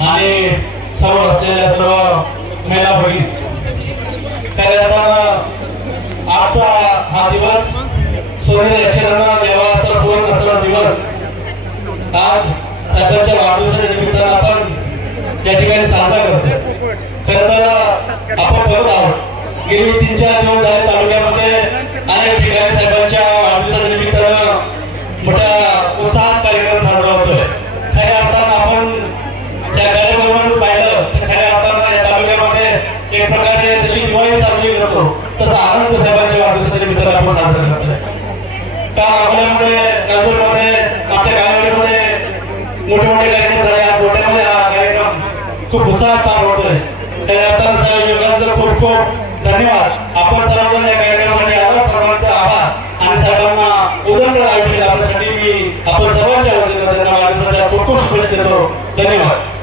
आणि समोर असलेल्या सर्व महिला होईल तर आजचा हा दिवस सोनेरी अक्षरांना देवा असा सुवर्ण असलेला दिवस. आज साहेबांच्या वाढदिवसाच्या निमित्तानं आपण या ठिकाणी साजरा करतो खरं तर आपण बघत आहोत. गेली तीन चार दिवस झाले तालुक्यामध्ये अनेक ठिकाणी साहेबांच्या वाढदिवसाच्या निमित्तानं मोठ्या उत्साहात कार्यक्रम साजरा होतोय खऱ्या अर्थानं आपण त्या कार्यक्रमातून पाहिलं तर खऱ्या अर्थानं या तालुक्यामध्ये आहे तशी दिवाळी साजरी करतो. तसा आनंद साहेबांच्या वाढदिवसाच्या निमित्तानं आपण साजरा करतो. का आपल्यामुळे लातूरमध्ये आपल्या गावामध्ये मोठे मोठे कार्यक्रम झाले. आज मोठ्यामध्ये हा कार्यक्रम खूप उत्साहात पार पडतोय. त्या अर्थानं साहेब योगांचं खूप खूप धन्यवाद. आपण सर्वांना या कार्यक्रमासाठी आला सर्वांचा आभार. आणि सर्वांना उदंड आयुष्य लाभण्यासाठी मी आपण सर्वांच्या वतीनं त्यांना वाढदिवसाच्या खूप खूप शुभेच्छा देतो. धन्यवाद.